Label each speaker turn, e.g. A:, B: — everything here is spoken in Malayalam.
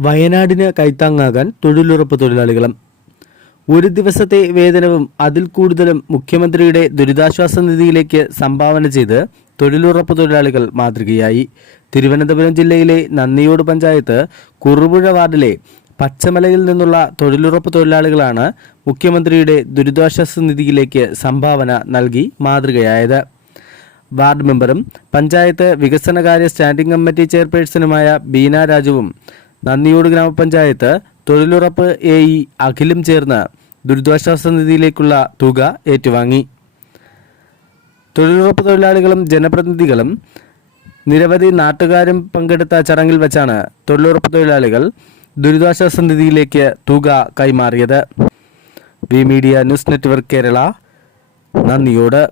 A: വയനാടിന് കൈത്താങ്ങാകാൻ തൊഴിലുറപ്പ് തൊഴിലാളികളും. ഒരു ദിവസത്തെ വേതനവും അതിൽ കൂടുതലും മുഖ്യമന്ത്രിയുടെ ദുരിതാശ്വാസ നിധിയിലേക്ക് സംഭാവന ചെയ്ത് തൊഴിലുറപ്പ് തൊഴിലാളികൾ മാതൃകയായി. തിരുവനന്തപുരം ജില്ലയിലെ നന്ദിയോട് പഞ്ചായത്ത് കുറുപുഴ വാർഡിലെ പച്ചമലയിൽ നിന്നുള്ള തൊഴിലുറപ്പ് തൊഴിലാളികളാണ് മുഖ്യമന്ത്രിയുടെ ദുരിതാശ്വാസ നിധിയിലേക്ക് സംഭാവന നൽകി മാതൃകയായത്. വാർഡ് മെമ്പറും പഞ്ചായത്ത് വികസനകാര്യ സ്റ്റാൻഡിംഗ് കമ്മിറ്റി ചെയർപേഴ്സണുമായ ബീന രാജുവും നന്ദിയോട് ഗ്രാമപഞ്ചായത്ത് തൊഴിലുറപ്പ് എ ഇ അഖിലും ചേർന്ന് ദുരിതാശ്വാസ നിധിയിലേക്കുള്ള തുക ഏറ്റുവാങ്ങി. തൊഴിലുറപ്പ് തൊഴിലാളികളും ജനപ്രതിനിധികളും നിരവധി നാട്ടുകാരും പങ്കെടുത്ത ചടങ്ങിൽ വെച്ചാണ് തൊഴിലുറപ്പ് തൊഴിലാളികൾ ദുരിതാശ്വാസ നിധിയിലേക്ക് തുക കൈമാറിയത്. V media news network Kerala നന്ദിയോട്.